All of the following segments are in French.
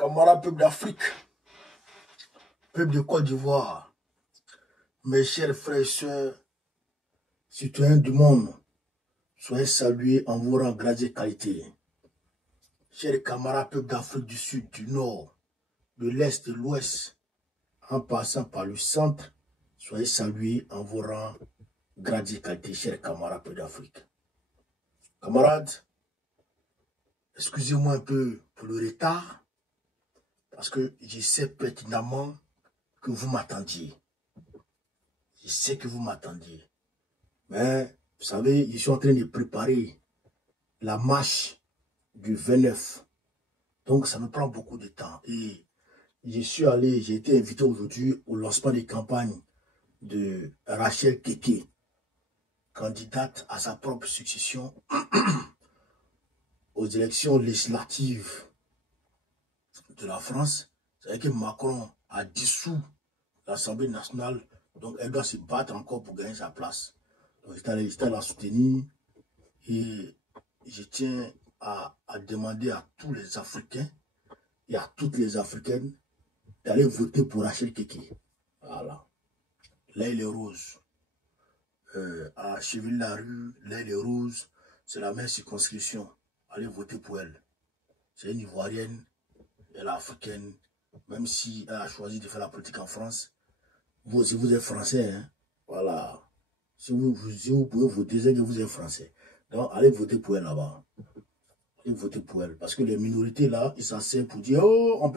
Camarades peuple d'Afrique, peuple de Côte d'Ivoire, mes chers frères et sœurs, citoyens du monde, soyez salués en vos rangs, grades et qualités. Chers camarades peuple d'Afrique du Sud, du Nord, de l'Est, de l'Ouest, en passant par le centre, soyez salués en vos rangs, grades et qualités, chers camarades peuple d'Afrique. Camarades, excusez-moi un peu pour le retard, parce que je sais pertinemment que vous m'attendiez. Je sais que vous m'attendiez. Mais, vous savez, je suis en train de préparer la marche du 29. Donc, ça me prend beaucoup de temps. Et j'ai été invité aujourd'hui au lancement des campagnes de Rachel Keke, candidate à sa propre succession aux élections législatives de la France. C'est-à-dire que Macron a dissous l'Assemblée nationale, donc elle doit se battre encore pour gagner sa place. Donc, j'étais allé la soutenir et je tiens à demander à tous les Africains et à toutes les Africaines d'aller voter pour Rachel Keke. Voilà. Là, il est rose. À Cheville-la-Rue, là, il est rose. C'est la même circonscription. Allez voter pour elle. C'est une Ivoirienne, elle est africaine. Même si elle a choisi de faire la politique en France, vous aussi, vous êtes français. Hein? Voilà. Si vous pouvez voter, c'est que vous êtes français. Donc, allez voter pour elle là-bas. Allez voter pour elle. Parce que les minorités là, ils s'enseignent pour dire, oh,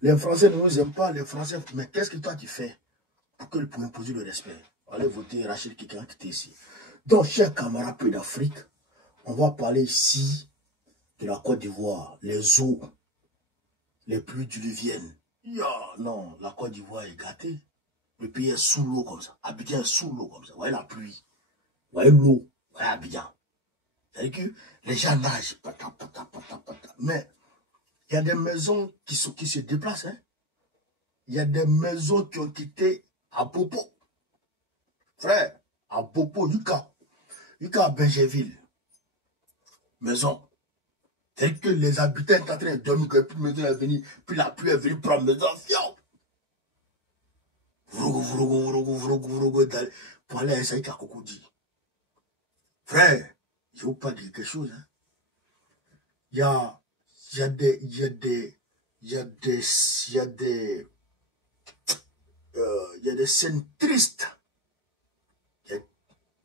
les Français ne nous aiment pas, les Français. Mais qu'est-ce que toi tu fais pour imposer le respect? Allez voter Rachel Keke qui était ici. Donc, chers camarades peu d'Afrique, on va parler ici de la Côte d'Ivoire, les eaux les plus diluviennes. Non, la Côte d'Ivoire est gâtée. Le pays est sous l'eau comme ça. Abidjan est sous l'eau comme ça. Vous voyez la pluie. Vous voyez l'eau. Vous voyez Abidjan. C'est-à-dire que les gens nagent. Mais il y a des maisons qui se déplacent. Hein. Il y a des maisons qui ont quitté à Bopo. Frère, à Bopo, Yuka à Benjerville. Maison. C'est que les habitants sont en train de dormir, que plus de maison est venue, puis la pluie est venue prendre maison. Fion. Vrogo, pour aller à Saïka Kokodi. Frère, je vous parle de quelque chose. Hein. Il y a des scènes tristes. Il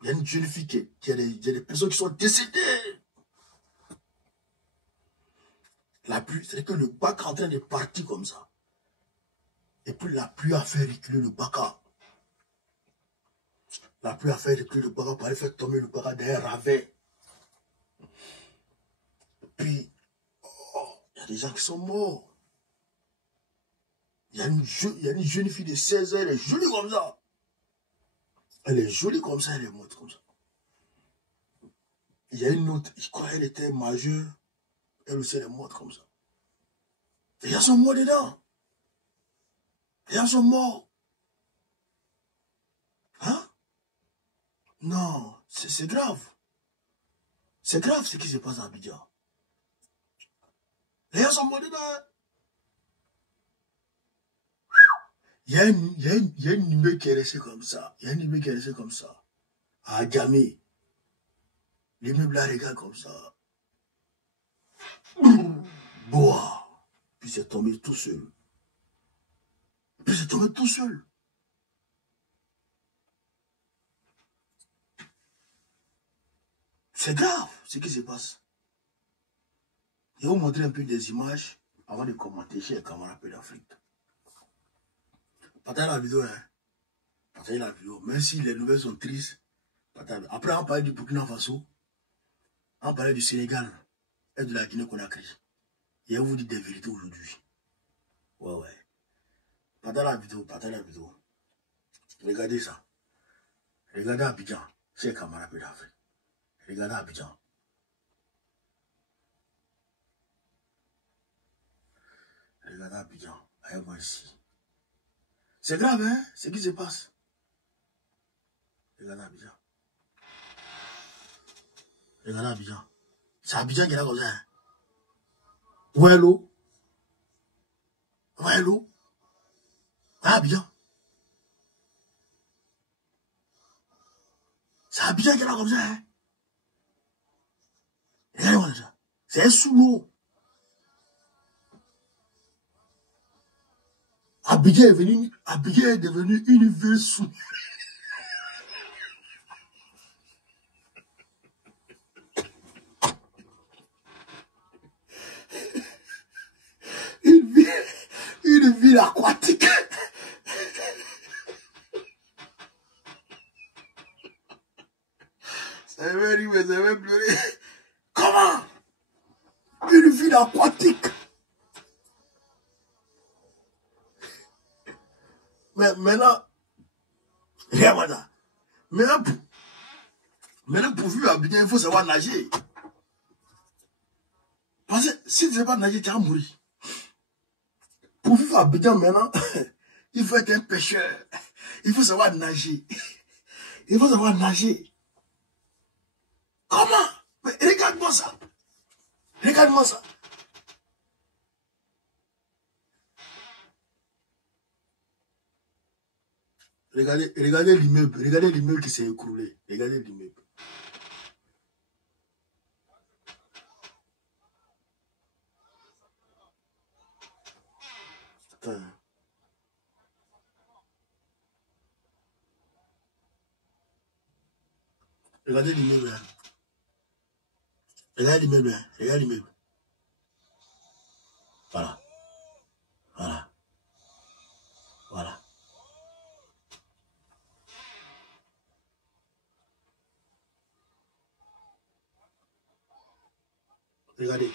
y a une jeune fille il y a des personnes qui sont décédées. La pluie, c'est que le bac est en train de partir comme ça. Et puis la pluie a fait reculer le bac. La pluie a fait reculer le bac pour aller faire tomber le bac derrière Ravet. Puis, il y a des gens qui sont morts. Il y a une jeune fille de 16 ans, elle est jolie comme ça. Elle est jolie comme ça, elle est morte comme ça. Il y a une autre, je crois qu'elle était majeure, elle aussi elle est morte comme ça. Les gens sont morts dedans. Les gens sont morts. Hein? Non, c'est grave. C'est grave ce qui se passe à Abidjan. Les gens sont morts dedans. Il y a une immeuble qui est restée comme ça. Il y a une immeuble qui est restée comme ça. À Adjamé. L'immeuble là regarde comme ça. Boah. Puis c'est tombé tout seul. Puis c'est tombé tout seul. C'est grave ce qui se passe. Je vais vous montrer un peu des images avant de commenter chez les camarades d'Afrique. Partagez la vidéo, hein. Partagez la vidéo. Même si les nouvelles sont tristes, partagez. Après, on parlait du Burkina Faso, on parlait du Sénégal et de la Guinée-Conakry. Et on vous dit des vérités aujourd'hui. Ouais. Partagez la vidéo, partagez la vidéo. Regardez ça. Regardez Abidjan, c'est les camarades d'Afrique. Regardez Abidjan. Regardez Abidjan. Allez-moi ici. C'est grave, hein, ce qui se passe. Regardez Abidjan. Regardez Abidjan. C'est Abidjan qui est là comme ça. Hein. Où est l'eau? voyez l'eau? Ah, bien. C'est Abidjan qui est là comme ça, hein. Regardez-moi ça. C'est sous l'eau. Abidjan est devenu une ville sous. Une ville aquatique. Ça veut rire, mais ça veut pleurer. Comment? Une ville aquatique. Mais maintenant, regarde ça. Maintenant, pour vivre à Abidjan, il faut savoir nager. Parce que si tu ne sais pas nager, tu vas mourir. Pour vivre à Abidjan maintenant, il faut être un pêcheur. Il faut savoir nager. Il faut savoir nager. Comment? Mais regarde-moi ça. Regarde-moi ça. Regardez l'immeuble. Regardez l'immeuble qui s'est écroulé. Regardez l'immeuble. Attends. Regardez l'immeuble. Regardez l'immeuble. Regardez l'immeuble. Voilà. Voilà. Voilà. Regardez.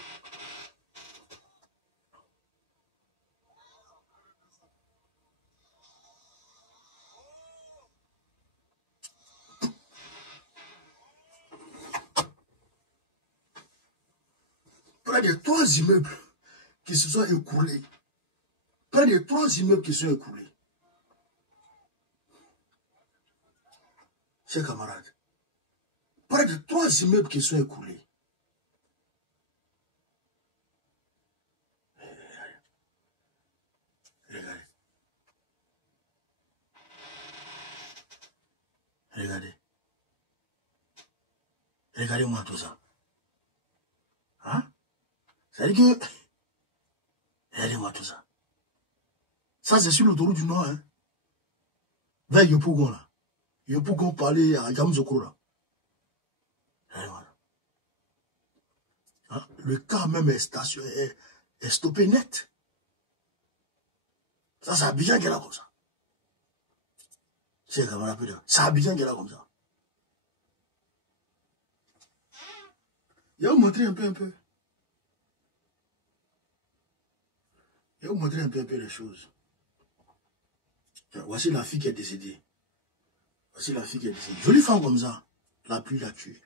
Près de 3 immeubles qui se sont écoulés. Près de 3 immeubles qui se sont écoulés. Chers camarades. Près de 3 immeubles qui se sont écoulés. Regardez. Regardez. Regardez-moi tout ça. Hein? Ça veut dire que... Regardez-moi tout ça. Ça, c'est sur l'autoroute du Nord, hein. Vers Yopougon, là. Yopougon parlait à Yamzokro, là. Regardez-moi. Hein? Le car même est stoppé net. Ça, c'est Abidjan qui est là comme ça. C'est Abidjan qui est là comme ça. Je vais vous montrer un peu. Je vais vous montrer un peu les choses. Voici la fille qui est décédée. Voici la fille qui est décédée. Jolie femme comme ça. La pluie l'a tuée.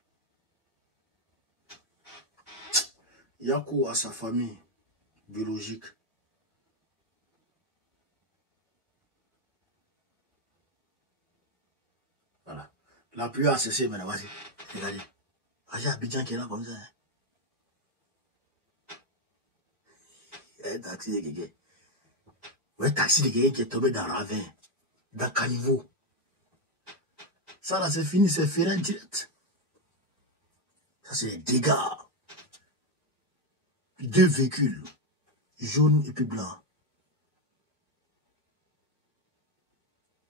Yako à sa famille biologique. Voilà. La pluie a cessé maintenant. Voici. Regardez. Voici Abidjan qui est là comme ça. Un taxi de quelqu'un. Un taxi de quelqu'un qui est tombé dans le ravin. Dans le caniveau. Ça là, c'est fini, c'est ferré direct. Ça, c'est les dégâts. 2 véhicules, jaune et puis blanc.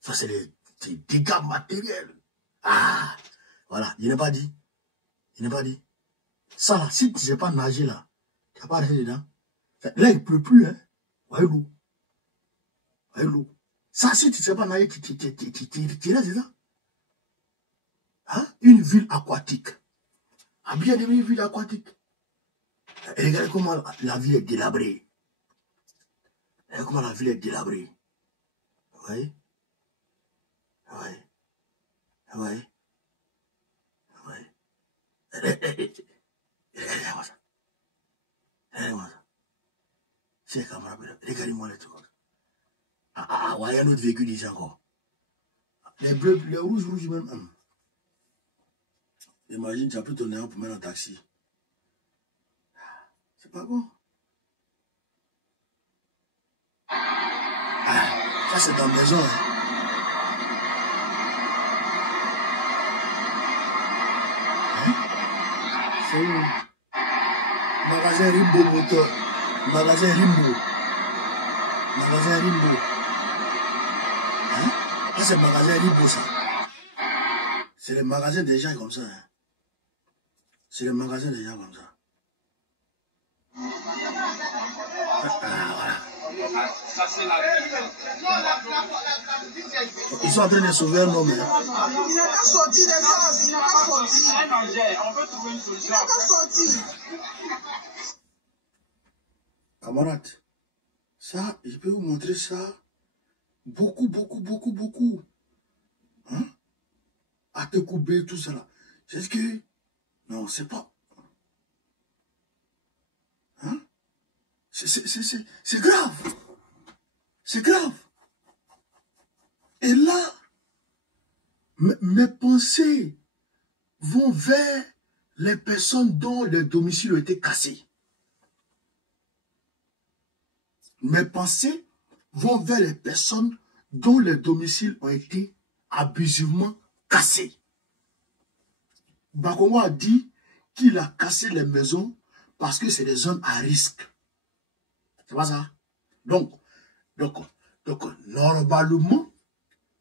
Ça, c'est les dégâts matériels. Ah, voilà, il n'est pas dit. Il n'est pas dit. Ça là, si tu ne sais pas nager là, tu n'as pas resté dedans. Là, il ne pleut plus, hein. Voyez l'eau. Voyez l'eau. Ça, si tu ne sais pas nager, tu restes dedans. Hein? Une ville aquatique. Abidjan devenu une ville aquatique. Et regardez comment la ville est délabrée. Regardez comment la ville est délabrée. Vous voyez? Vous voyez? Vous voyez? Vous voyez? Regardez-moi ça. Regardez-moi ça. C'est camarade. Regardez-moi les trucs. Ah, ouais, il y a un autre véhicule ici encore. Les bleus, les rouges même. Imagine, tu as pris ton air pour mettre un taxi. C'est pas bon. Ça, c'est dans la maison. Hein. C'est où? Magasin Rimbo Motor. Magasin Rimbo. Magasin Rimbo. Hein? Ça, c'est magasin Rimbo, ça. C'est les magasins des gens comme ça. Hein? C'est les magasins des gens comme ça. Voilà. Ils sont en train de sauver un homme. Il n'a pas sorti des gens. Il n'a pas sorti. On peut trouver une solution. Il n'a pas sorti. Camarade, ça, je peux vous montrer ça. Beaucoup. Hein? À te couper, tout ça là. C'est que... Non, c'est pas... Hein? C'est grave. C'est grave. Et là, mes pensées vont vers les personnes dont le domicile a été cassé. Mes pensées vont vers les personnes dont les domiciles ont été abusivement cassés. Bakongo a dit qu'il a cassé les maisons parce que c'est des zones à risque. C'est pas ça? Donc, normalement,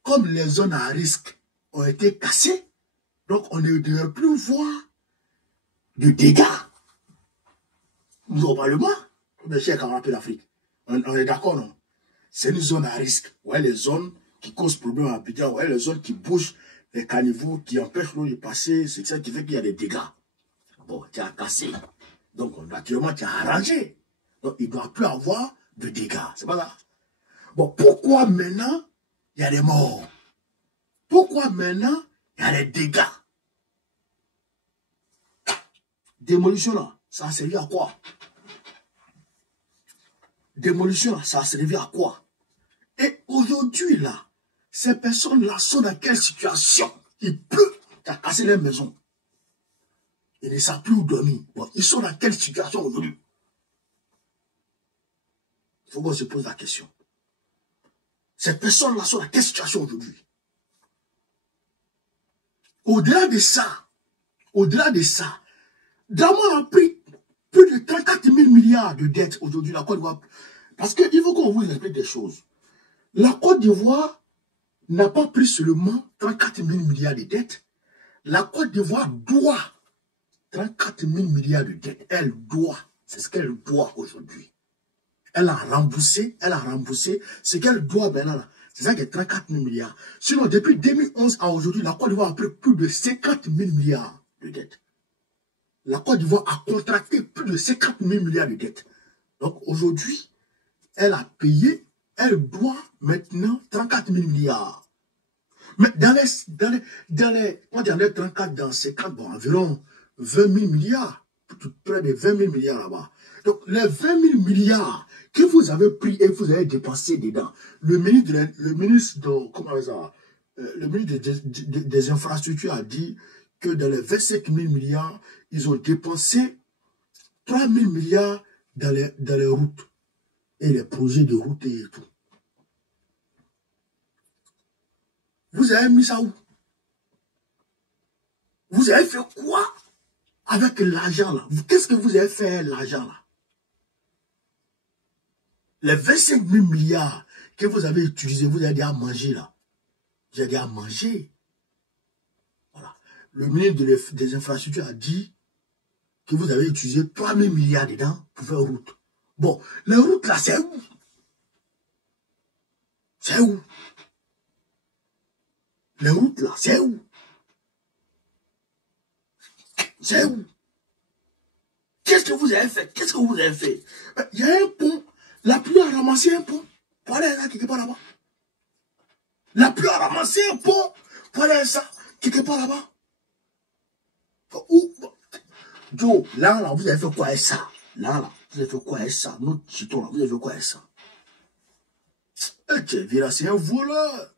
comme les zones à risque ont été cassées, donc on ne devrait plus voir de dégâts. Normalement, mes chers camarades de l'Afrique, on est d'accord, non? C'est une zone à risque. Ouais, les zones qui causent problème à Abidjan, ouais, les zones qui bougent les caniveaux, qui empêchent l'eau de passer, c'est ça qui fait qu'il y a des dégâts. Bon, tu as cassé. Donc, naturellement, tu as arrangé. Donc, il ne doit plus avoir de dégâts. C'est pas ça? Bon, pourquoi maintenant, il y a des morts? Pourquoi maintenant, il y a des dégâts? Démolition, là, ça a servi à quoi? Démolition, là, ça a servi à quoi? Et aujourd'hui, là, ces personnes-là sont dans quelle situation? Il pleut, tu as cassé les maisons. Ils ne savent plus où dormir. Bon, ils sont dans quelle situation aujourd'hui? Il faut qu'on se pose la question. Ces personnes-là sont dans quelle situation aujourd'hui? Au-delà de ça, Draman a pris plus de 34 000 milliards de dettes aujourd'hui, la Côte d'Ivoire. Parce qu'il faut qu'on vous explique des choses. La Côte d'Ivoire n'a pas pris seulement 34 000 milliards de dettes. La Côte d'Ivoire doit 34 000 milliards de dettes. Elle doit. C'est ce qu'elle doit aujourd'hui. Elle a remboursé ce qu'elle doit maintenant. C'est ça qui est 34 000 milliards. Sinon, depuis 2011 à aujourd'hui, la Côte d'Ivoire a pris plus de 50 000 milliards de dettes. La Côte d'Ivoire a contracté plus de 50 000 milliards de dettes. Donc aujourd'hui, elle a payé, elle doit maintenant 34 000 milliards. Mais dans les 34, dans 50, bon, environ 20 000 milliards, près de 20 000 milliards là-bas. Donc les 20 000 milliards que vous avez pris et vous avez dépensé dedans, le ministre des infrastructures a dit que dans les 25 000 milliards, ils ont dépensé 3 000 milliards dans les routes et les projets de route et tout. Vous avez mis ça où? Vous avez fait quoi avec l'argent là? Qu'est-ce que vous avez fait l'argent là? Les 25 000 milliards que vous avez utilisés, vous avez dit à manger là. Vous avez dit à manger. Voilà. Le ministre des infrastructures a dit que vous avez utilisé 3 000 milliards dedans pour faire route. Bon, les routes là, c'est où? C'est où? Les routes là, c'est où? C'est où? Qu'est-ce que vous avez fait? Qu'est-ce que vous avez fait? Il y a un pont. La pluie a ramassé un pont pour aller là, quelque part là-bas. La pluie a ramassé un pont pour aller ça, quelque part là-bas. Où? Joe, là, vous avez fait quoi avec ça? Là, vous avez fait quoi avec ça? Notre chiton, là, vous avez fait quoi avec ça? Vira, c'est un voleur.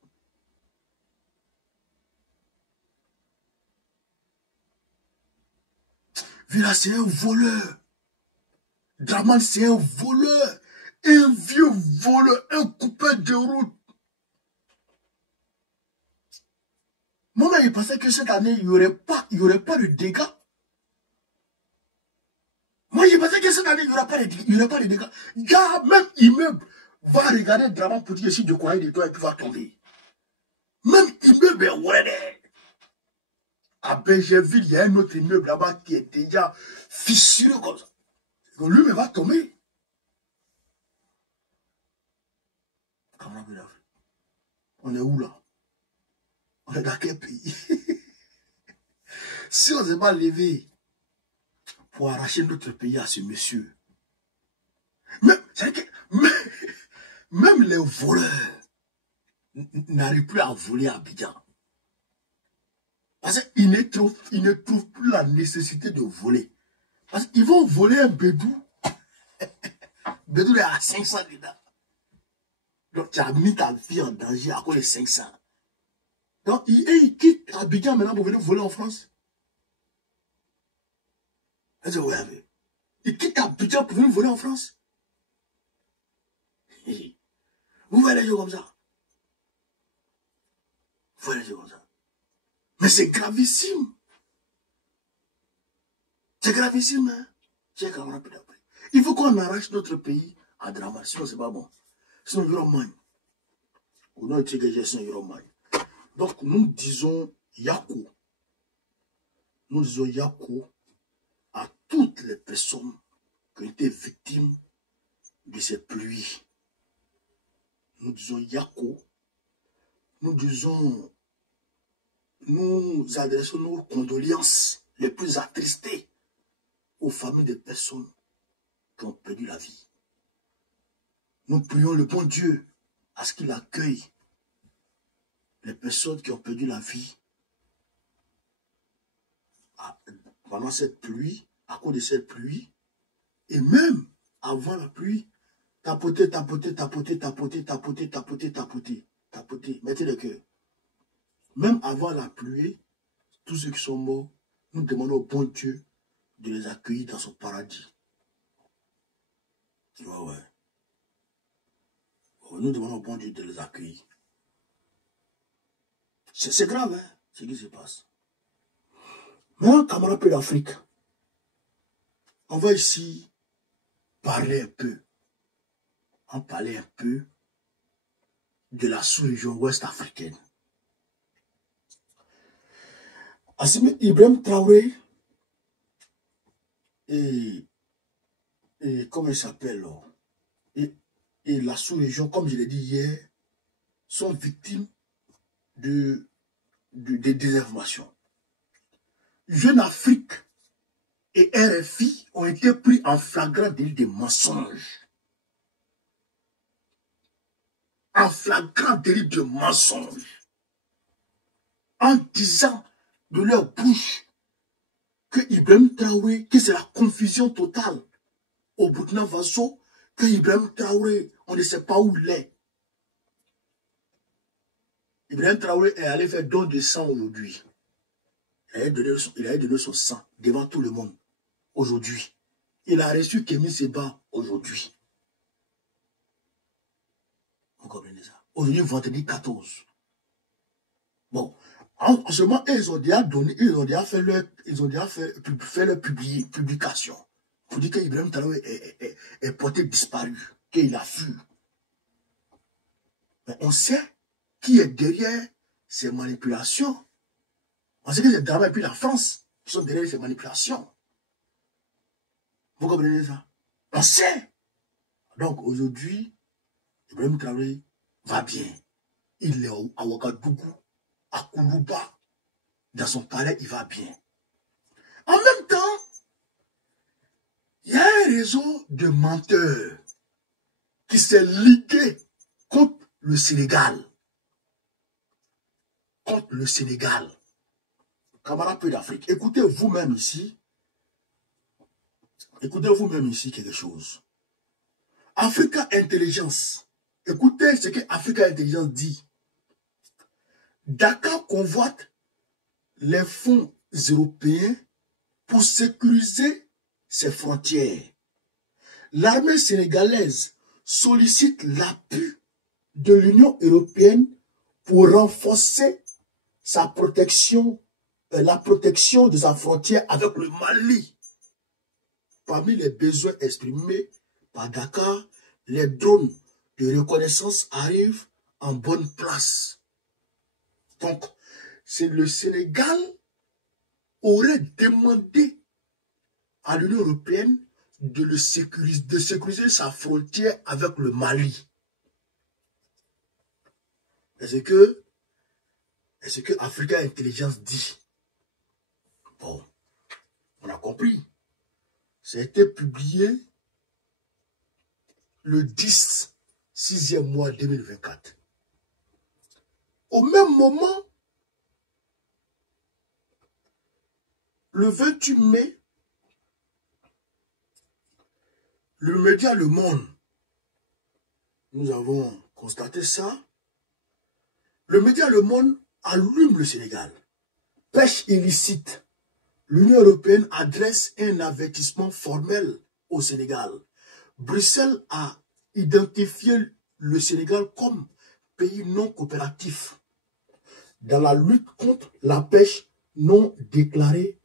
Vira, c'est un voleur. Draman, c'est un voleur. Un vieux voleur, un coupeur de route. Moi, je pensais que cette année, il n'y aurait pas de dégâts. Moi, je pensais que cette année, il n'y aura pas de dégâts. Gars, même immeuble va regarder le drama pour dire si de quoi il doit et puis va tomber. Même immeuble, ouais. À Bergerville, il y a un autre immeuble là-bas qui est déjà fissuré comme ça. Donc lui, il va tomber. On est où là? On est dans quel pays? Si on ne s'est pas levé pour arracher notre pays à ce monsieur, même les voleurs n'arrivent plus à voler à Abidjan. Parce qu'ils ne trouvent plus la nécessité de voler. Parce qu'ils vont voler un bédou. Bédou est à 500 dedans. Donc tu as mis ta vie en danger à cause de 500. Donc ils quittent Abidjan maintenant pour venir voler en France. Ils quittent Abidjan pour venir voler en France. Vous voyez les gens comme ça. Vous voyez les gens comme ça. Mais c'est gravissime. C'est gravissime, hein. Il faut qu'on arrache notre pays à drama. Sinon, c'est pas bon. Sinon, il y aura mal. Donc, nous disons Yako. Nous disons Yako à toutes les personnes qui ont été victimes de ces pluies. Nous disons Yako. Nous adressons nos condoléances les plus attristées aux familles des personnes qui ont perdu la vie. Nous prions le bon Dieu à ce qu'il accueille les personnes qui ont perdu la vie pendant cette pluie, à cause de cette pluie, et même avant la pluie, tapoter, mettez le cœur. Même avant la pluie, tous ceux qui sont morts, nous demandons au bon Dieu de les accueillir dans son paradis. Ouais. Nous demandons au bon Dieu de les accueillir. C'est grave, hein, ce qui se passe. Maintenant, camarades d'Afrique, on va ici parler un peu. On parlait un peu de la sous-région ouest africaine. Assimi Ibrahim Traoré et comment il s'appelle, et la sous-région, comme je l'ai dit hier, sont victimes de désinformation. Jeune Afrique et RFI ont été pris en flagrant délit de mensonge. En flagrant délit de mensonge. En disant de leur bouche que Ibrahim Traoré, que c'est la confusion totale au Burkina Faso, que Ibrahim Traoré, on ne sait pas où il est. Ibrahim Traoré est allé faire don de sang aujourd'hui. Il a donné son sang devant tout le monde aujourd'hui. Il a reçu Kémy Seba aujourd'hui. Vous comprenez ça? Aujourd'hui, vendredi 14. Bon, en ce moment, ils ont déjà donné, ils ont déjà fait leur publication pour dire qu'Ibrahim Traoré est porté disparu, qu'il a fui. Mais on sait qui est derrière ces manipulations. On sait que c'est d'abord et puis la France qui sont derrière ces manipulations. Vous comprenez ça? On sait. Donc aujourd'hui, Ibrahim Traoré va bien. Il est à Ouagadougou, à Koulouba, dans son palais, il va bien. En même temps, il y a un réseau de menteurs qui s'est ligué contre le Sénégal. Contre le Sénégal. Camarades d'Afrique, écoutez vous-même ici quelque chose. Africa Intelligence, écoutez ce que Africa Intelligence dit. Dakar convoite les fonds européens pour sécuriser ses frontières. L'armée sénégalaise sollicite l'appui de l'Union européenne pour renforcer sa protection, la protection de sa frontière avec le Mali. Parmi les besoins exprimés par Dakar, les drones de reconnaissance arrivent en bonne place. Donc, c'est le Sénégal aurait demandé à l'Union européenne de sécuriser sa frontière avec le Mali. Est-ce que Africa Intelligence dit? Bon, on a compris. Ça a été publié le 10, 6e mois 2024. Au même moment, le 28 mai, le média Le Monde, nous avons constaté ça. Le média Le Monde allume le Sénégal. Pêche illicite. L'Union européenne adresse un avertissement formel au Sénégal. Bruxelles a identifié le Sénégal comme pays non coopératif dans la lutte contre la pêche non déclarée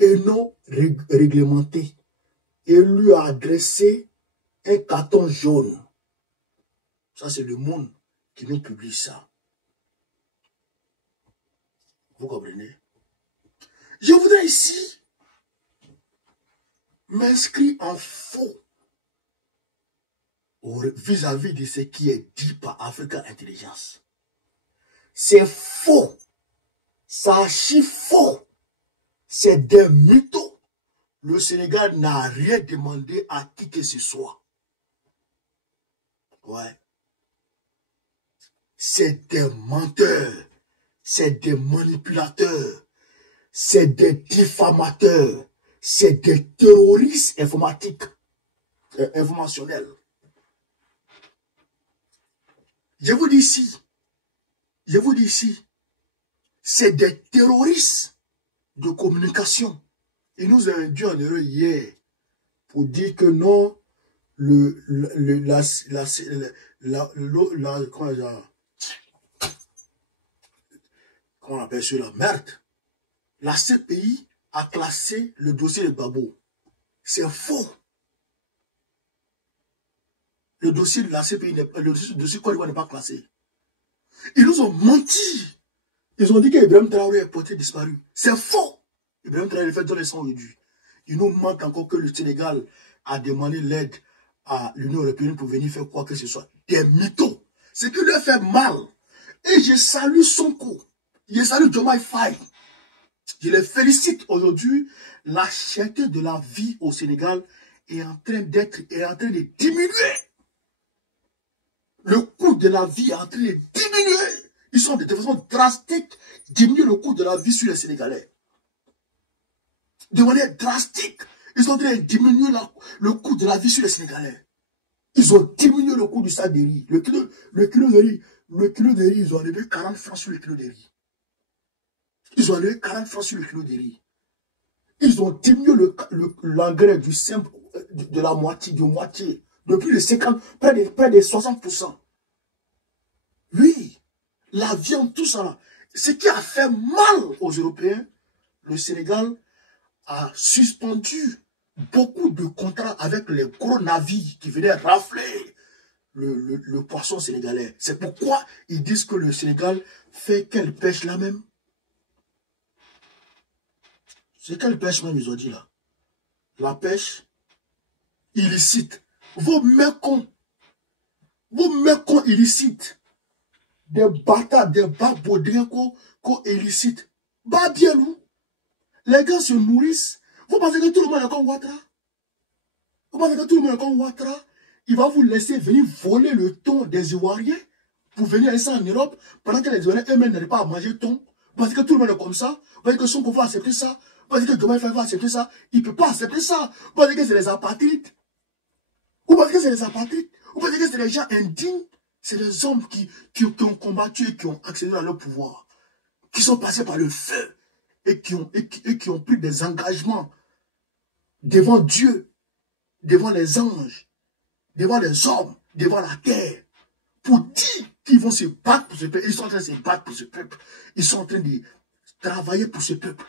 et non réglementée et lui a adressé un carton jaune. Ça, c'est Le Monde qui nous publie ça. Vous comprenez? Je voudrais ici m'inscrire en faux vis-à-vis de ce qui est dit par Africa Intelligence. C'est faux. C'est archi faux. C'est des mythos. Le Sénégal n'a rien demandé à qui que ce soit. Ouais. C'est des menteurs. C'est des manipulateurs. C'est des diffamateurs. C'est des terroristes informatiques, informationnels. Je vous dis ici, c'est des terroristes de communication. Ils nous ont induit en erreur hier pour dire que non, comment on appelle cela? Merde. La CPI a classé le dossier de Gbagbo. C'est faux. Le dossier de la CPI, le dossier Côte d'Ivoire n'est pas classé. Ils nous ont menti. Ils ont dit qu'Ibrahim Traoré est porté disparu. C'est faux. Ibrahim Traoré fait donner son réduit. Il nous manque encore que le Sénégal a demandé l'aide à l'Union européenne pour venir faire quoi que ce soit. Des mythos. Ce qui leur fait mal. Et je salue Sonko. Je salue Diomaye Faye. Je les félicite aujourd'hui. La cherté de la vie au Sénégal est en train de diminuer. Le coût de la vie est en train de diminuer. Ils sont de façon drastique diminuer le coût de la vie sur les Sénégalais. De manière drastique, ils sont en train de diminuer le coût de la vie sur les Sénégalais. Ils ont diminué le coût du sac de riz. Le kilo de riz, ils ont enlevé 40 francs sur le kilo de riz. Ils ont enlevé 40 francs sur le kilo de riz. Ils ont diminué l'engrais du simple, de la moitié, de plus de 50, près de 60%. Oui, la viande, tout ça là. Ce qui a fait mal aux Européens, le Sénégal a suspendu beaucoup de contrats avec les gros navires qui venaient rafler le poisson sénégalais. C'est pourquoi ils disent que le Sénégal fait quelle pêche là même? C'est quelle pêche même ils ont dit là? La pêche illicite. Vos mécons illicites. Des bâtards, des babaudins qu'on illicite. Bah bien où? Les gars se nourrissent. Vous pensez que tout le monde est comme Ouattara? Vous pensez que tout le monde est comme Ouattara? Il va vous laisser venir voler le thon des Ivoiriens pour venir laisser en Europe pendant que les Ivoiriens eux-mêmes n'arrivent pas à manger le thon. Vous pensez que tout le monde est comme ça? Vous pensez que Sonko va accepter ça? Vous pensez que Diomaye Faye va accepter ça? Il ne peut pas accepter ça. Vous pensez que c'est les apatrides? Vous pensez que c'est les apatrides? Vous pensez que c'est les gens indignes? C'est les hommes qui ont combattu et qui ont accédé à leur pouvoir, qui sont passés par le feu et qui ont pris des engagements devant Dieu, devant les anges, devant les hommes, devant la terre, pour dire qui vont se battre pour ce peuple. Ils sont en train de se battre pour ce peuple. Ils sont en train de travailler pour ce peuple.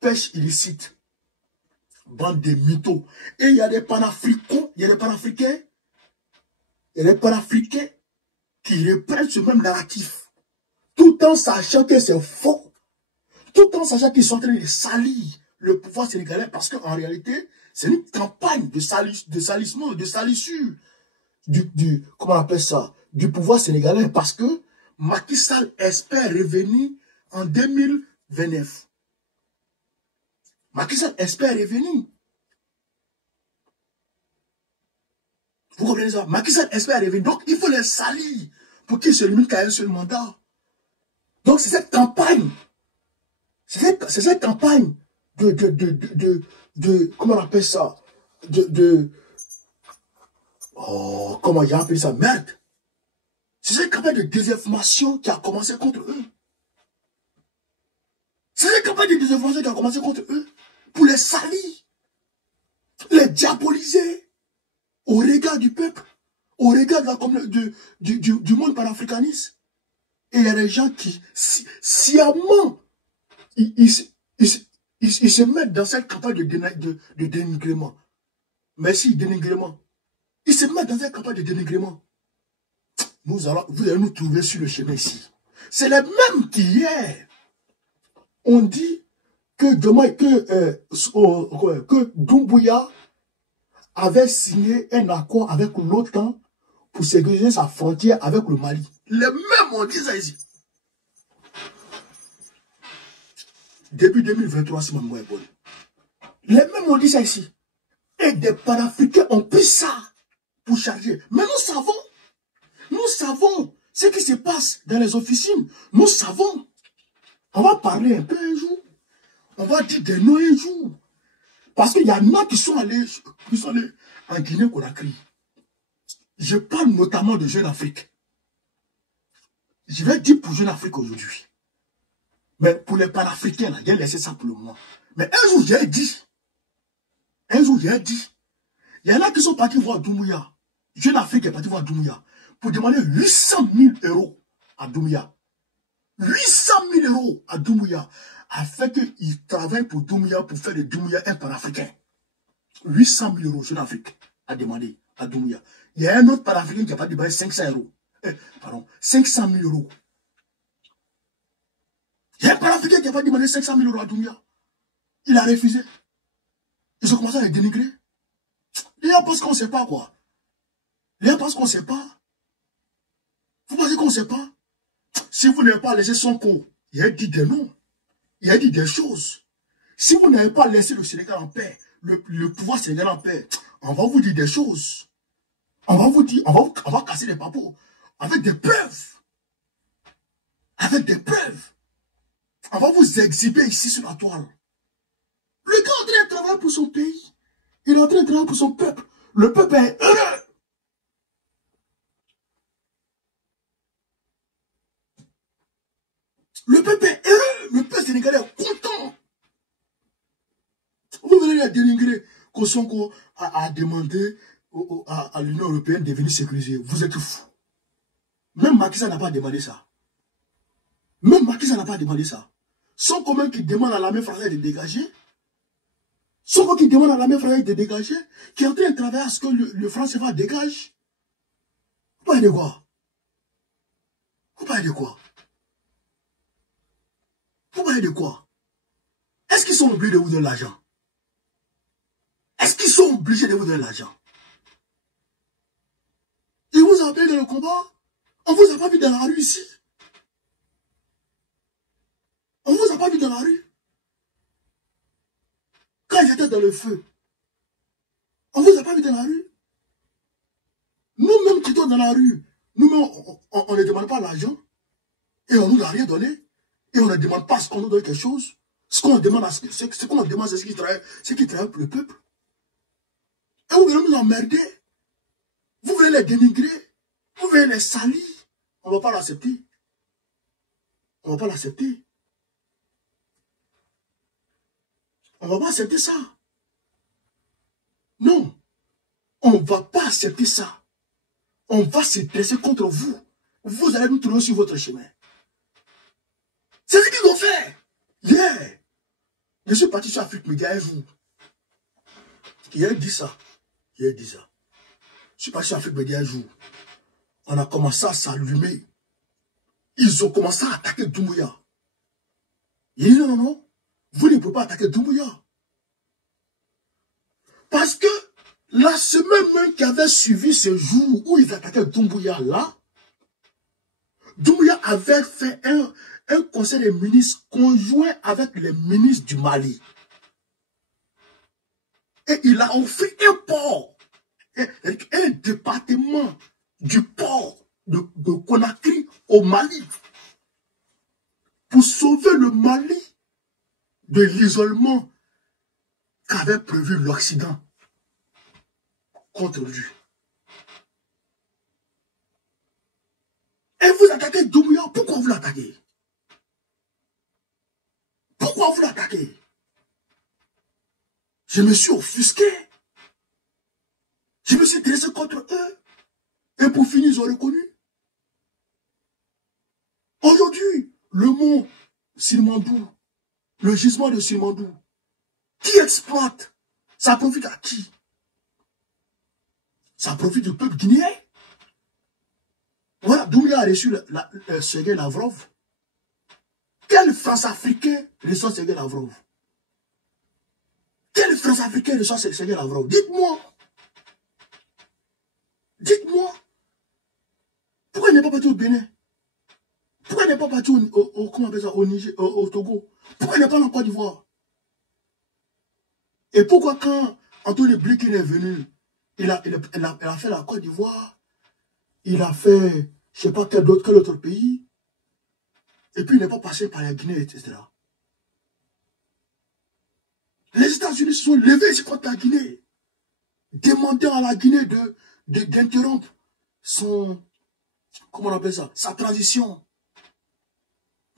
Pêche illicite. Bande de mythos. Et il y a des panafricains, il y a des panafricains, il y a des panafricains qui reprennent ce même narratif. Tout en sachant que c'est faux. Tout en sachant qu'ils sont en train de salir le pouvoir sénégalais. Parce qu'en réalité, c'est une campagne de salissement, de salissure comment on appelle ça, du pouvoir sénégalais. Parce que Macky Sall espère revenir en 2029. Macky Sall espère revenir. Vous comprenez ça? Macky Sall espère revenir. Donc, il faut les salir pour qu'ils se limitent qu'à un seul mandat. Donc, c'est cette campagne. C'est cette campagne comment on appelle ça? Oh, comment j'ai appelé ça? Merde. C'est cette campagne de désinformation qui a commencé contre eux. C'est cette campagne de désinformation qui a commencé contre eux. Pour les salir. Les diaboliser. Au regard du peuple. Au regard de du monde panafricaniste. Et il y a des gens qui, sciemment, ils se mettent dans cette campagne de dénigrement. Merci, dénigrement. Ils se mettent dans cette campagne de dénigrement. Vous allez nous trouver sur le chemin ici. C'est les mêmes qui hier ont dit que Doumbouya avait signé un accord avec l'OTAN pour sécuriser sa frontière avec le Mali. Les mêmes ont dit ça ici. Début 2023, c'est ma mémoire est bonne. Les mêmes ont dit ça ici. Et des panafricains ont pris ça pour charger. Mais nous savons ce qui se passe dans les officines. Nous savons. On va parler un peu un jour. On va dire des noms un jour. Parce qu'il y en a qui sont allés en Guinée-Conakry. Je parle notamment de Jeune Afrique. Je vais dire pour Jeune Afrique aujourd'hui. Mais pour les panafricains, là, j'ai laissé ça pour le moment. Mais un jour, j'ai dit. Il y en a qui sont partis voir Doumbouya. Jeune Afrique est parti voir Doumbouya pour demander 800 000 € à Doumbouya. 800 000 € à Doumbouya, afin qu'il travaille pour Doumbouya, pour faire de Doumbouya un panafricain. 800 000 € Jeune Afrique a demandé à Doumbouya. Il y a un autre panafricain qui a pas demandé 500 €. 500 000 €. Il y a un panafricain qui a pas demandé 500 000 € à Doumbouya. Il a refusé. Ils ont commencé à les dénigrer. Les gens pensent qu'on ne sait pas quoi. Les gens pensent qu'on ne sait pas. Vous pensez qu'on ne sait pas? Si vous n'avez pas laissé son cours, il a dit des noms. Il a dit des choses. Si vous n'avez pas laissé le Sénégal en paix, le pouvoir sénégalais en paix, on va vous dire des choses. On va vous dire, on va casser les papos. Avec des preuves. Avec des preuves. On va vous exhiber ici sur la toile. Le gars est en train de travailler pour son pays. Il est en train de travailler pour son peuple. Le peuple est heureux. Le peuple est heureux. Le peuple sénégalais est content. Vous venez à dénigrer Kosonko a demandé à l'Union européenne de venir sécuriser. Vous êtes fous. Même Macky Sall n'a pas demandé ça. Même Macky Sall n'a pas demandé ça. Sonko même qui demande à l'armée française de dégager. Sonko qui demande à l'armée française de dégager. Qui est en train de travailler à ce que le franc CFA dégage. Vous parlez de quoi? Vous parlez de quoi? Vous parlez de quoi? Est-ce qu'ils sont obligés de vous donner l'argent? Est-ce qu'ils sont obligés de vous donner l'argent? Ils vous ont appelé dans le combat? On ne vous a pas vu dans la rue ici? On ne vous a pas vu dans la rue? Quand ils étaient dans le feu, on ne vous a pas vu dans la rue? Nous-mêmes qui sommes dans la rue, nous-mêmes, on ne demande pas l'argent et on ne nous a rien donné. Et on ne demande pas ce qu'on nous donne quelque chose. Ce qu'on demande, c'est ce qui travaille pour le peuple. Et vous venez nous emmerder. Vous venez les dénigrer. Vous venez les salir. On ne va pas l'accepter. On ne va pas l'accepter. On ne va pas accepter ça. Non. On ne va pas accepter ça. On va se dresser contre vous. Vous allez nous tourner sur votre chemin. C'est ce qu'ils ont fait. Yeah. Je suis parti sur Afrique Média un jour. Il a dit ça. Il a dit ça. Je suis parti sur Afrique Média un jour. On a commencé à s'allumer. Ils ont commencé à attaquer Doumbouya. Il dit non, non, non. Vous ne pouvez pas attaquer Doumbouya. Parce que la semaine même qui avait suivi ce jour où ils attaquaient Doumbouya là, Doumbouya avait fait un conseil des ministres conjoint avec les ministres du Mali. Et il a offert un port, un département du port de Conakry au Mali pour sauver le Mali de l'isolement qu'avait prévu l'Occident contre lui. Et vous attaquez Doumbouya, pourquoi vous l'attaquez? Pourquoi vous l'attaquez? Je me suis offusqué. Je me suis dressé contre eux. Et pour finir, ils ont reconnu. Aujourd'hui, le mot Silmandou, le gisement de Silmandou, qui exploite, ça profite à qui? Ça profite du peuple guinéen. Voilà, Doumbouya a reçu Sergei Lavrov. Quel France-Africain reçoit Sergei Lavrov? Quel France-Africain reçoit Sergei Lavrov? Dites-moi. Dites-moi. Pourquoi il n'est pas parti au Bénin? Pourquoi il n'est pas parti comment on appelle ça, au Togo? Pourquoi il n'est pas en Côte d'Ivoire? Et pourquoi quand Anthony Blinken est venu, il a fait la Côte d'Ivoire, il a fait, je ne sais pas quel autre pays, et puis il n'est pas passé par la Guinée, etc. Les États-Unis se sont levés contre la Guinée, demandant à la Guinée d'interrompre son, comment on appelle ça, sa transition.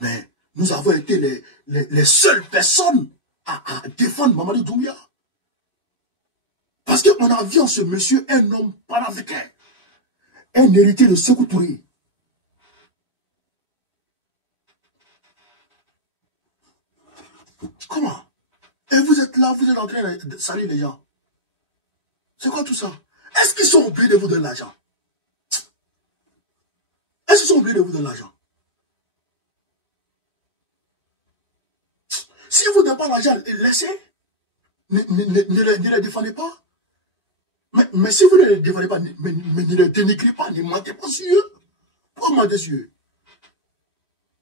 Mais nous avons été les seules personnes à défendre Mamadou Doumbouya. Parce qu'on a vu en ce monsieur un homme panafricain, un héritier de Sékou Touré. Comment? Et vous êtes là, vous êtes en train de salir les gens. C'est quoi tout ça? Est-ce qu'ils sont obligés de vous donner l'argent? Est-ce qu'ils sont obligés de vous donner l'argent? Si vous ne donnez pas l'argent, laissez. Ne les défendez pas. Mais si vous ne les défendez pas, mais ne les dénigrez pas, ne mentez pas sur eux. Pourquoi mentir sur eux?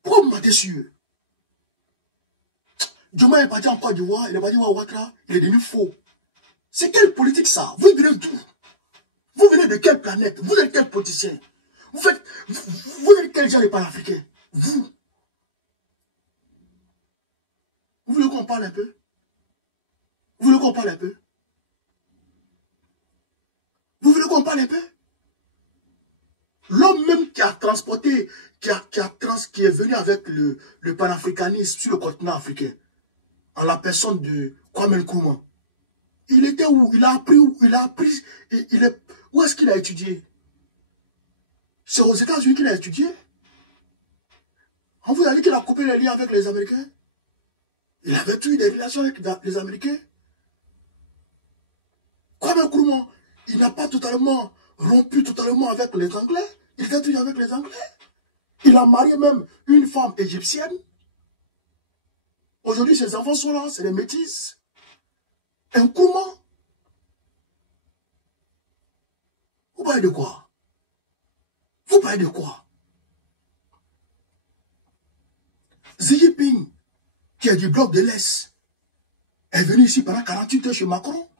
Pourquoi mentir sur eux? Demain est parti en Côte d'Ivoire, il est parti à Ouattara, il est devenu faux. C'est quelle politique ça? Vous venez d'où? Vous venez de quelle planète? Vous êtes quel politicien? Vous êtes quel genre de panafricain? Vous voulez qu'on parle un peu? Vous voulez qu'on parle un peu? Vous voulez qu'on parle un peu? L'homme même qui a transporté, qui est venu avec le panafricanisme sur le continent africain, en la personne de Kwame Nkrumah, il était où? Il a appris où? Où est-ce qu'il a étudié? C'est aux États-Unis qu'il a étudié. On vous a dit qu'il a coupé les liens avec les Américains. Il avait eu des relations avec les Américains. Kwame Nkrumah, il n'a pas totalement rompu avec les Anglais. Il était toujours avec les Anglais. Il a marié même une femme égyptienne. Aujourd'hui, ses enfants sont là, c'est les métis. Nkrumah. Vous parlez de quoi? Vous parlez de quoi? Xi Jinping, qui est du bloc de l'Est, est venu ici pendant 48 heures chez Macron.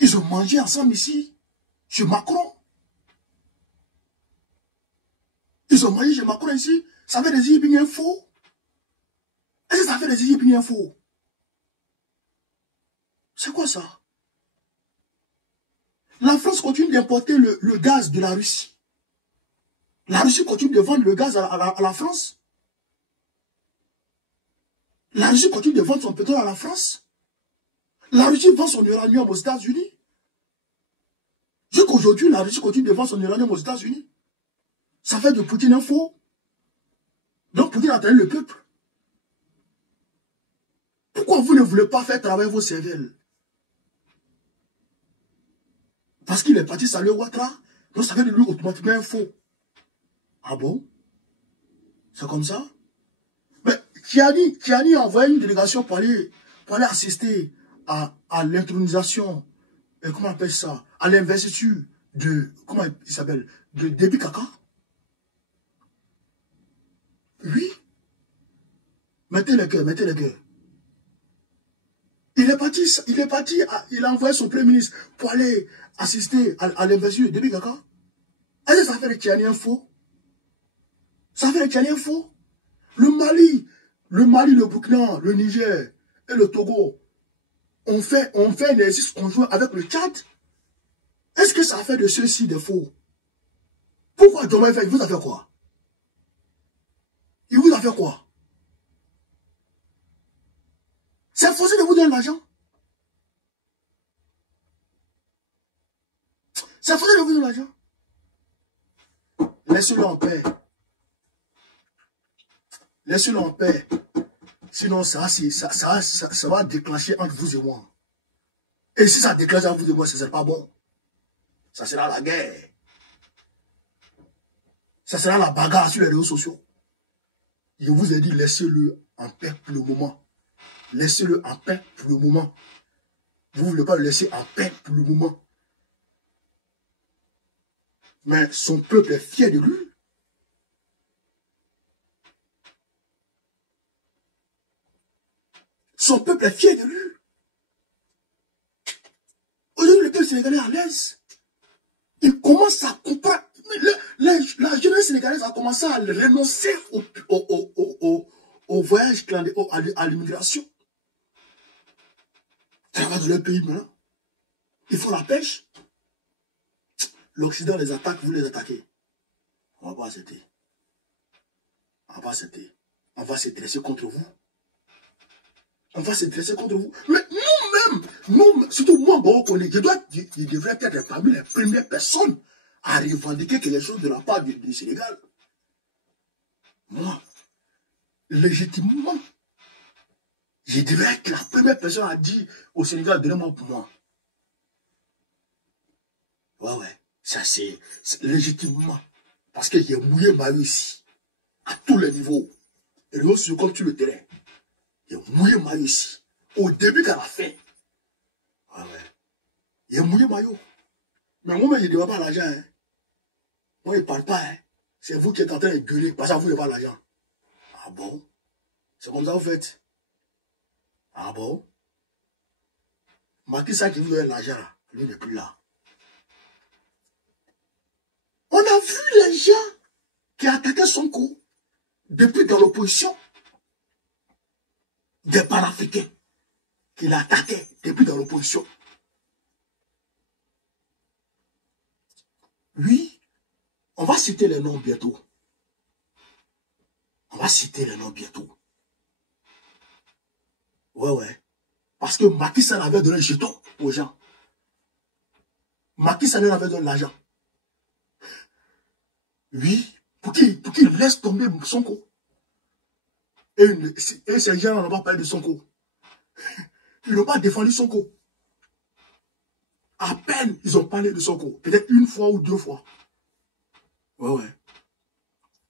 Ils ont mangé ensemble ici, chez Macron. Ils ont mangé chez Macron ici. Ça fait des Xi Jinping un faux. Est-ce que ça fait des Xi Jinping un faux? C'est quoi ça? La France continue d'importer le gaz de la Russie. La Russie continue de vendre le gaz à la France. La Russie continue de vendre son pétrole à la France. La Russie vend son uranium aux États-Unis. Jusqu'aujourd'hui, la Russie continue de vendre son uranium aux États-Unis. Ça fait de Poutine un faux. Donc Poutine a trahi le peuple. Pourquoi vous ne voulez pas faire travailler vos cervelles? Parce qu'il est parti saluer Ouattara. Donc ça fait de lui automatiquement un faux. Ah bon? C'est comme ça? Mais Kiani a envoyé une délégation pour aller assister à l'intronisation, comment on appelle ça, à l'investiture de, comment il s'appelle, de Déby Kaka. Oui. Mettez les cœurs, mettez les cœurs. Il est parti, il a envoyé son premier ministre pour aller assister à l'investiture de Déby Kaka. Est-ce que ça fait de Kiani un faux? Ça fait de Kiani un faux? Le Mali, le Burkina, le Niger et le Togo ont fait un exercice conjoint avec le Tchad. Est-ce que ça fait de ceux-ci des faux? Pourquoi Diomaye Faye, il vous a fait quoi? Il vous a fait quoi? C'est forcé de vous donner l'argent. C'est forcé de vous donner l'argent. Laissez-le en paix. Laissez-le en paix. Sinon, ça va déclencher entre vous et moi. Et si ça déclenche entre vous et moi, ce ne sera pas bon. Ça sera la guerre. Ça sera la bagarre sur les réseaux sociaux. Je vous ai dit, laissez-le en paix pour le moment. Laissez-le en paix pour le moment. Vous ne voulez pas le laisser en paix pour le moment. Mais son peuple est fier de lui. Son peuple est fier de lui. Aujourd'hui, le peuple sénégalais est à l'aise. Il commence à comprendre. La jeunesse sénégalaise a commencé à renoncer au voyage clandestin, à l'immigration. Travaillent dans leur pays maintenant. Ils font la pêche. L'Occident les attaque, vous les attaquez. On ne va pas accepter. On ne va pas accepter. On va se dresser contre vous. On va se dresser contre vous. Mais nous-mêmes, surtout moi, je devrais être parmi les premières personnes à revendiquer quelque chose de la part du Sénégal. Moi, légitimement, je devrais être la première personne à dire au Sénégal, donnez-moi pour moi. Ouais. Ça c'est légitimement. Parce que j'ai mouillé ma vie ici. À tous les niveaux. Et le haut, comme tu le terrain. J'ai mouillé ma vie ici. Au début qu'à la fin. Ouais. J'ai mouillé ma vie. Mais moi, je ne demande pas l'argent. Hein. Moi, je ne parle pas. Hein. C'est vous qui êtes en train de gueuler. Parce que vous n'avez pas l'argent. Ah bon? C'est comme ça vous faites. Ah bon? Macky Sall qui vous donne l'argent là. Lui n'est plus là. On a vu les gens qui attaquaient Sonko depuis dans l'opposition. Des panafricains qui l'attaquaient depuis dans l'opposition. Oui, on va citer les noms bientôt. On va citer les noms bientôt. Ouais. Parce que Macky Sall avait donné le jeton aux gens. Macky Sall avait donné l'argent. Oui, pour qu'il laisse tomber Sonko. Et ces gens n'ont pas parlé de Sonko. Ils n'ont pas défendu Sonko. À peine ils ont parlé de Sonko. Peut-être une fois ou deux fois. Ouais.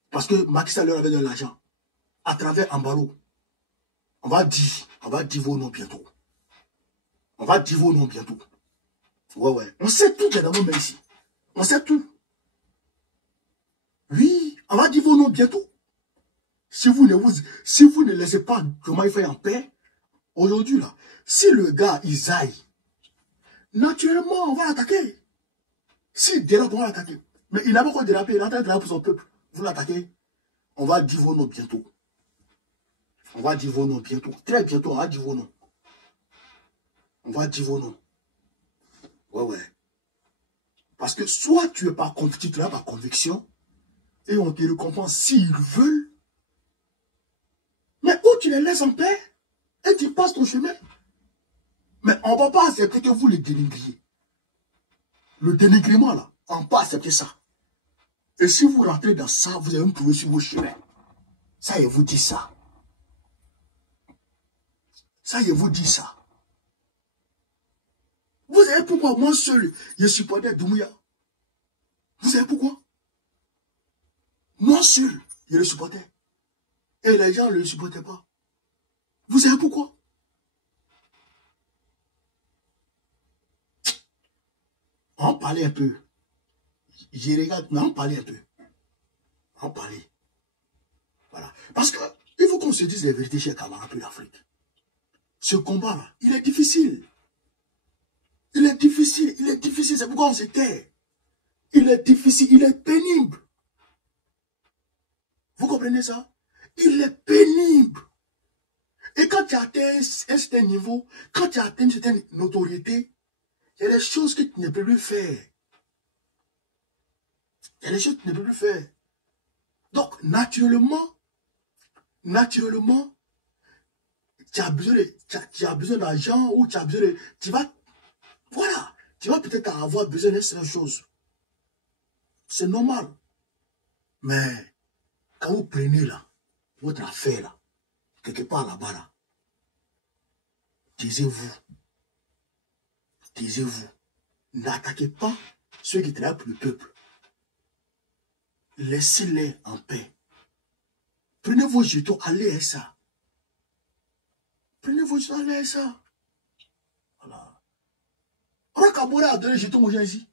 Parce que Macky Sall leur avait donné l'argent. À travers Ambalo. On va dire vos noms bientôt. On va dire vos noms bientôt. Ouais. On sait tout les dames ici. On sait tout. Oui, on va dire vos noms bientôt. Si vous ne laissez pas comment il fait en paix, aujourd'hui là, si le gars il aille, naturellement on va l'attaquer. S'il dérape, on va l'attaquer. Mais il n'a pas encore dérapé, il a train de déraper pour son peuple. Vous l'attaquez, on va dire vos noms bientôt. On va dire vos noms bientôt. Très bientôt, on va dire vos noms. On va dire vos noms. Ouais. Parce que soit tu n'es pas convaincu, tu n'as pas conviction, et on te récompense s'ils veulent. Mais où tu les laisses en paix, et tu passes ton chemin. Mais on ne va pas accepter que vous les dénigriez. Le dénigrement, là, on ne peut pas accepter ça. Et si vous rentrez dans ça, vous allez me trouver sur vos chemins. Ça, il vous dit ça. Ça, il vous dit ça. Vous savez pourquoi moi seul, je supportais Doumbouya? Vous savez pourquoi? Moi seul, je le supportais. Et les gens ne le supportaient pas. Vous savez pourquoi? On parlait un peu. Je regarde, mais on parlait un peu. On parlait. Voilà. Parce que il faut qu'on se dise la vérité chez camarades d'Afrique. Ce combat-là, il est difficile. Il est difficile, c'est pourquoi on se tait. Il est difficile, il est pénible. Vous comprenez ça? Il est pénible. Et quand tu atteins un certain niveau, quand tu atteins une certaine notoriété, il y a des choses que tu ne peux plus faire. Il y a des choses que tu ne peux plus faire. Donc, naturellement, tu as besoin d'argent ou tu as besoin de... Voilà, tu vas peut-être avoir besoin de certaines choses. C'est normal. Mais, quand vous prenez là, votre affaire là, quelque part là-bas là, taisez-vous. Taisez-vous. N'attaquez pas ceux qui travaillent pour le peuple. Laissez-les en paix. Prenez vos jetons, allez à ça. Prenez vos jetons, allez à ça. Voilà. Rakabora a donné les jetons aux gens ici.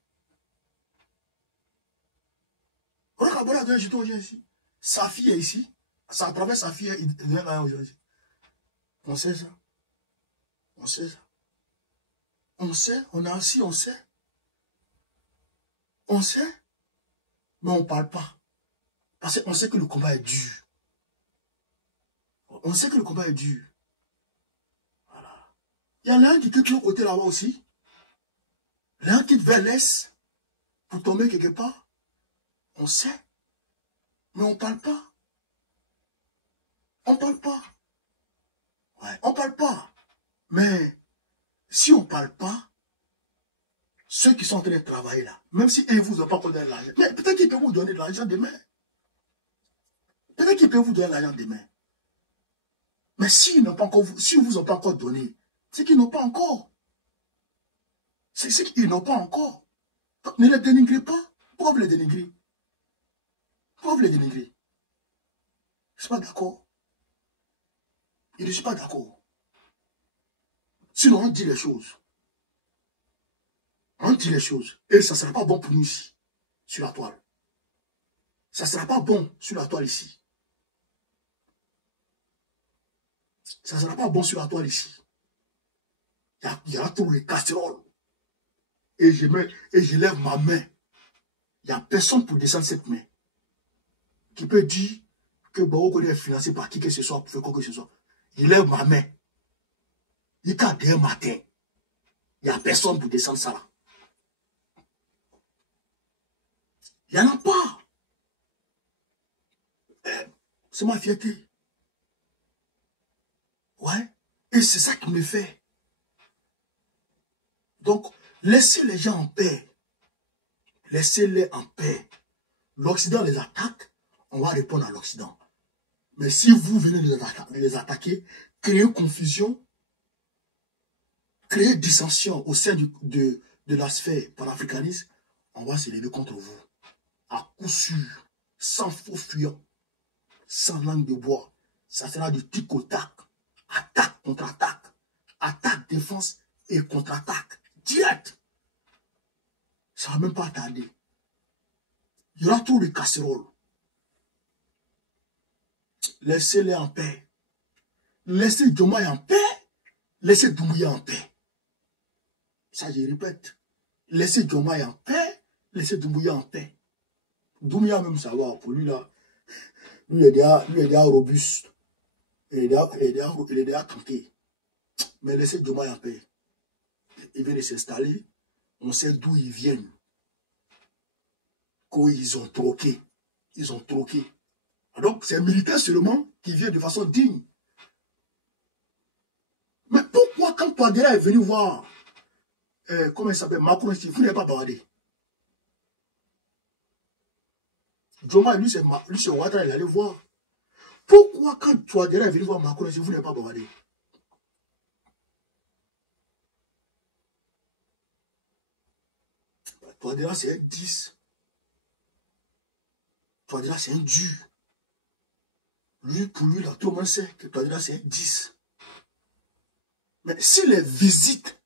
Rakabora a donné les jetons aux gens ici. Sa fille est ici. Ça, à travers sa fille, il donne rien aujourd'hui. On sait ça. On sait ça. On sait, on est assis, on sait. On sait, mais on ne parle pas. Parce qu'on sait que le combat est dur. On sait que le combat est dur. Voilà. Il y en a un qui quitte l'autre côté là-bas aussi. L'un quitte vers l'est pour tomber quelque part. On sait, mais on ne parle pas. On ne parle pas. Ouais, on ne parle pas. Mais si on ne parle pas, ceux qui sont en train de travailler là, même si ils ne vous ont pas donné de l'argent, mais peut-être qu'ils peuvent vous donner de l'argent demain. Peut-être qu'ils peuvent vous donner de l'argent demain. Mais s'ils n'ont pas encore, si vous ont pas encore donné, c'est qu'ils n'ont pas encore. C'est qu'ils n'ont pas encore. Donc, ne les dénigrez pas. Pourquoi vous les dénigrez? Pourquoi vous les dénigrez? Je ne suis pas d'accord. Je ne suis pas d'accord. Sinon, on dit les choses. On dit les choses. Et ça ne sera pas bon pour nous ici, sur la toile. Ça ne sera pas bon sur la toile ici. Ça ne sera pas bon sur la toile ici. Il y aura tous les casseroles. Et je lève ma main. Il n'y a personne pour descendre cette main. Qui peut dire que Baoko est financé par qui que ce soit pour faire quoi que ce soit. Je lève ma main. Il y a demain matin. Il n'y a personne pour descendre ça là. Il n'y en a pas. C'est ma fierté. Ouais. Et c'est ça qui me fait. Donc, laissez les gens en paix. Laissez-les en paix. L'Occident les attaque, on va répondre à l'Occident. Mais si vous venez les attaquer, créer confusion, créer dissension au sein de la sphère panafricaniste, on va se lever contre vous. À coup sûr, sans faux fuyant, sans langue de bois. Ça sera du tic au tac. Attaque, contre-attaque. Attaque, défense et contre-attaque. Direct. Ça ne va même pas tarder. Il y aura tous les casseroles. Laissez-les en paix. Laissez Diomaye en paix. Laissez Doumbouya en paix. Ça, je répète. Laissez Diomaye en paix. Laissez Doumbouya en paix. Doumbouya même, ça va. Pour lui, là, lui est déjà robuste. Il est déjà tranquille. Mais laissez Diomaye en paix. Il vient de s'installer. On sait d'où ils viennent. Qu'ils ont troqué. Ils ont troqué. Donc, c'est un militaire seulement qui vient de façon digne. Mais pourquoi, quand Touadéra est venu voir, comment il s'appelle, Macron, vous n'avez pas bavardé? Joma, lui, c'est Ouattara, il allait voir. Pourquoi, quand Touadéra est venu voir Macron, vous n'avez pas bombardé? Touadéra, c'est un 10. Touadéra, c'est un dur. Lui, pour lui, là, tout le monde sait que Touadéra, c'est un 10. Mais si les visites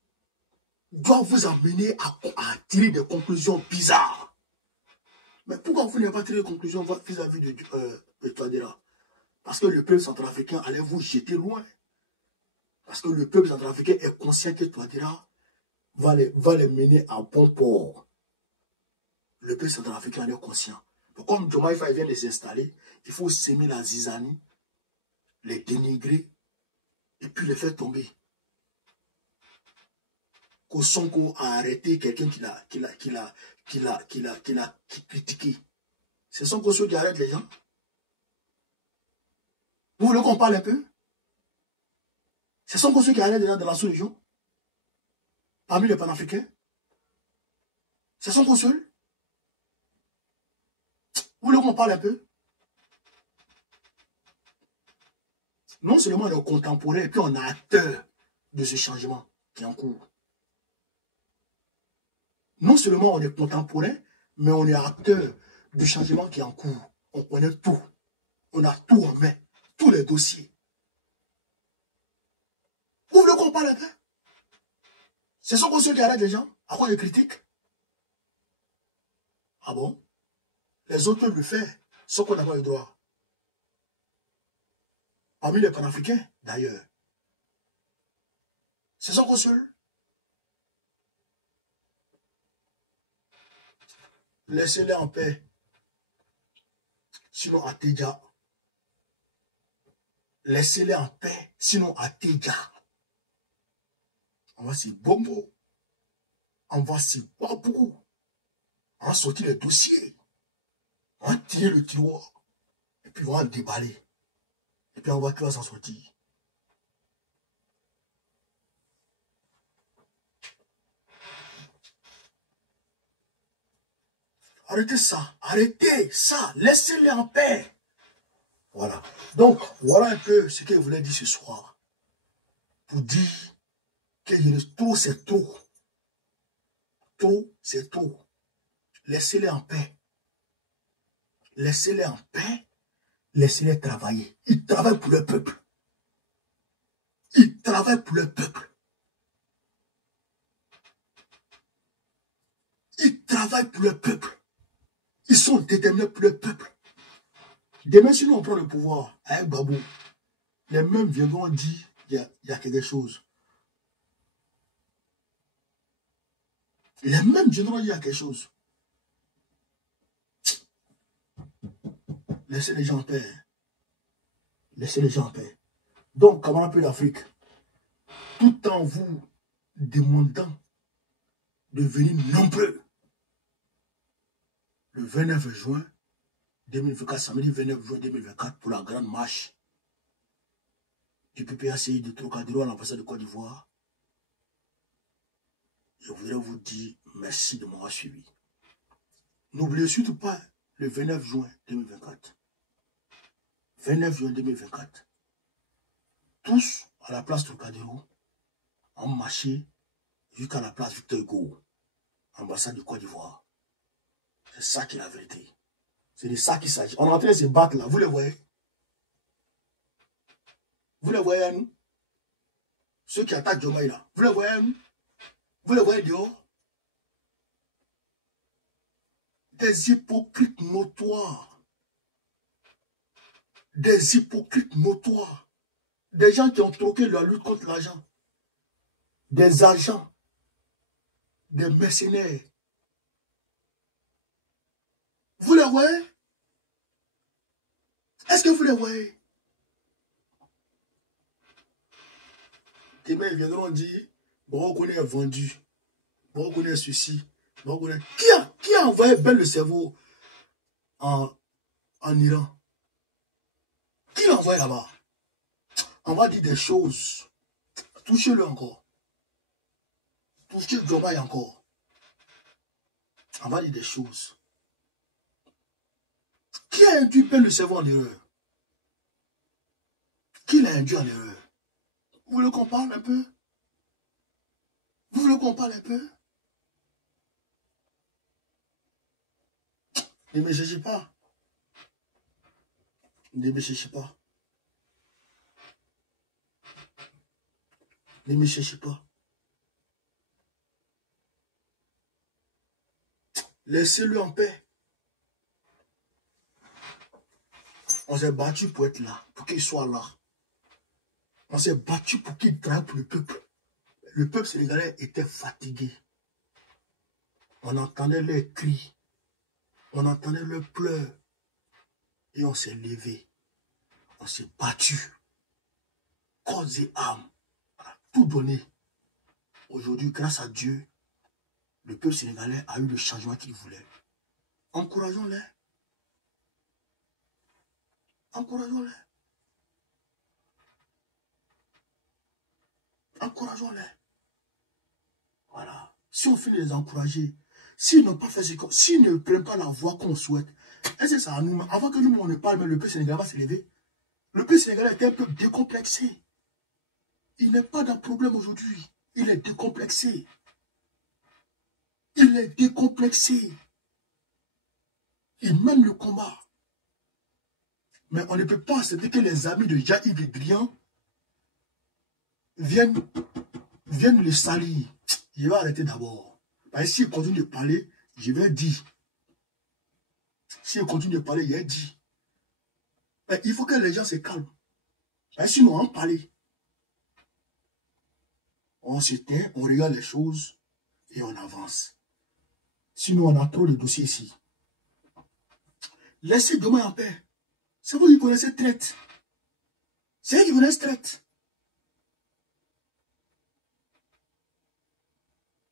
doivent vous amener à tirer des conclusions bizarres, mais pourquoi vous n'avez pas tiré des conclusions vis-à-vis de Touadéra? Parce que le peuple centrafricain allait vous jeter loin. Parce que le peuple centrafricain est conscient que Touadéra va les mener à bon port. Le peuple centrafricain est conscient. Donc, comme Diomaye Faye vient de s'installer, il faut s'aimer la zizanie, les dénigrer et puis les faire tomber. Sonko a arrêté quelqu'un qui l'a critiqué. C'est Sonko qui arrête les gens. Vous voulez qu'on parle un peu? C'est Sonko qui arrête les gens dans la sous-région. Parmi les panafricains. C'est Sonko seul. Vous voulez qu'on parle un peu? Non seulement on est contemporain, et puis on est acteur de ce changement qui est en cours. Non seulement on est contemporain, mais on est acteur du changement qui est en cours. On connaît tout. On a tout en main. Tous les dossiers. Vous voulez qu'on parle un peu? C'est Sonko qui arrête les gens. À quoi ils critiquent? Ah bon? Les autres peuvent le faire. Sauf qu'on n'a pas le droit. Parmi les panafricains, d'ailleurs. C'est Sonko seul. Laissez-les en paix. Sinon, Atedja. Laissez-les en paix. Sinon, Atedja. On va s'y bombo. On va s'y babou. On va sortir les dossiers. On va tirer le tiroir. Et puis on va déballer. Et puis on va qui va s'en sortir. Arrêtez ça. Arrêtez ça. Laissez-les en paix. Voilà. Donc, voilà un peu ce que je voulais dire ce soir. Pour dire que trop, c'est trop. Trop, c'est trop. Laissez-les en paix. Laissez-les en paix. Laissez-les travailler. Ils travaillent pour le peuple. Ils travaillent pour le peuple. Ils travaillent pour le peuple. Ils sont déterminés pour le peuple. Demain, si nous on prend le pouvoir avec Babou, les mêmes viendront dire il y a quelque chose. Les mêmes viendront dire il y a quelque chose. Laissez les gens en paix. Laissez les gens en paix. Donc, camarades peu d'Afrique, tout en vous demandant de venir nombreux le 29 juin 2024, samedi 29 juin 2024, pour la grande marche du PPACI de Trocadéro à l'ambassade de Côte d'Ivoire, je voudrais vous dire merci de m'avoir suivi. N'oubliez surtout pas le 29 juin 2024. 29 juin 2024. Tous à la place Trocadéro ont marché jusqu'à la place Victor Hugo, ambassade de Côte d'Ivoire. C'est ça qui est la vérité. C'est de ça qu'il s'agit. On est en train de se battre là, vous les voyez? Vous les voyez à nous? Ceux qui attaquent Diomaye là, vous les voyez à nous? Vous les voyez dehors? Des hypocrites notoires. Des hypocrites notoires. Des gens qui ont troqué leur lutte contre l'argent. Des agents. Des mercenaires. Vous les voyez? Est-ce que vous les voyez? Demain, ils viendront dire, bon, on est vendu. Bon, on est ceci. Bon, on est... Qui a envoyé Ben le cerveau en Iran? Qui l'a envoyé là-bas? On va dire des choses. Touchez-le encore. Touchez Diomaye encore. On va dire des choses. induit plein le cerveau en erreur? Qui l'a induit en erreur? Vous voulez qu'on parle un peu? Vous voulez qu'on parle un peu? Ne me cherchez pas. Ne me cherchez pas. Ne me cherchez pas. Laissez-le en paix. On s'est battu pour être là, pour qu'il soit là. On s'est battu pour qu'il travaille pour le peuple. Le peuple sénégalais était fatigué. On entendait leurs cris. On entendait leurs pleurs. Et on s'est levé. On s'est battu. Corps et âme. Tout donné. Aujourd'hui, grâce à Dieu, le peuple sénégalais a eu le changement qu'il voulait. Encourageons-les. Encourageons-les. Encourageons-les. Voilà. Si on finit de les encourager, s'ils n'ont pas fait ce qu'on... S'ils ne prennent pas la voie qu'on souhaite, est-ce que ça à nous, avant que nous, on ne parle, mais le peuple sénégalais va se lever. Le peuple sénégalais est un peu décomplexé. Il n'est pas d'un problème aujourd'hui. Il est décomplexé. Il est décomplexé. Il mène le combat. Mais on ne peut pas accepter que les amis de Jean-Yves Le Drian viennent le salir. Je vais arrêter d'abord. Parce que s'il continue de parler, je vais dire. S'il continue de parler, il a dit. Mais il faut que les gens se calment. Parce que sinon, on parle. On se tait, on regarde les choses et on avance. Sinon, on a trop de dossiers ici. Laissez demain en paix. C'est vous qui connaissez traite. C'est eux qui connaissent traite.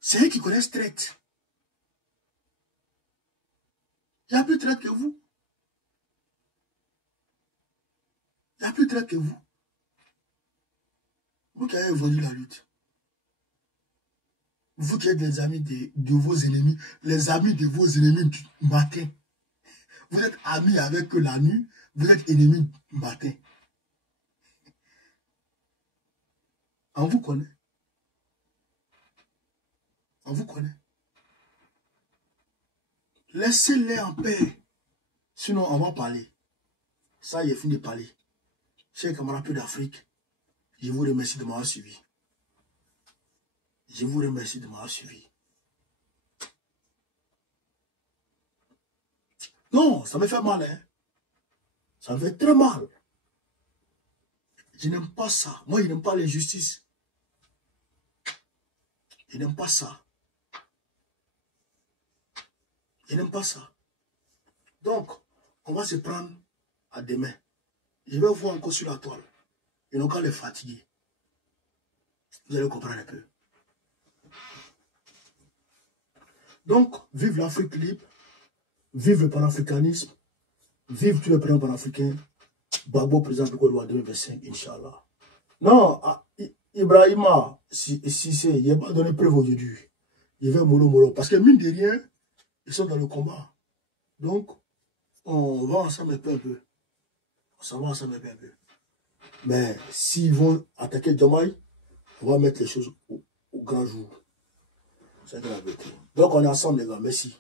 C'est eux qui connaissent traite. Il n'y a plus de traite que vous. Il n'y a plus de traite que vous. Vous qui avez vendu la lutte. Vous qui êtes des amis de vos ennemis. Les amis de vos ennemis du matin. Vous êtes amis avec eux la nuit. Vous êtes ennemis du matin. On vous connaît. On vous connaît. Laissez-les en paix. Sinon, on va parler. Ça, il est fini de parler. Chers camarades d'Afrique, je vous remercie de m'avoir suivi. Je vous remercie de m'avoir suivi. Non, ça me fait mal, hein. Ça me fait très mal. Je n'aime pas ça. Moi, je n'aime pas l'injustice. Je n'aime pas ça. Je n'aime pas ça. Donc, on va se prendre à demain. Je vais vous encore sur la toile. Et non qu'à les fatiguer. Vous allez comprendre un peu. Donc, vive l'Afrique libre. Vive le panafricanisme. Vive tous les présidents panafricains. Babo, président de Côte d'Ivoire 2025, Inch'Allah. Non, Ibrahima, si c'est, il n'a pas donné preuve aujourd'hui. Il va mollo. Parce que mine de rien, ils sont dans le combat. Donc, on va ensemble un peu. On s'en va ensemble un peu. Mais s'ils vont attaquer Jamaï, on va mettre les choses au grand jour. C'est la vérité. Donc, on est ensemble, les gars. Merci.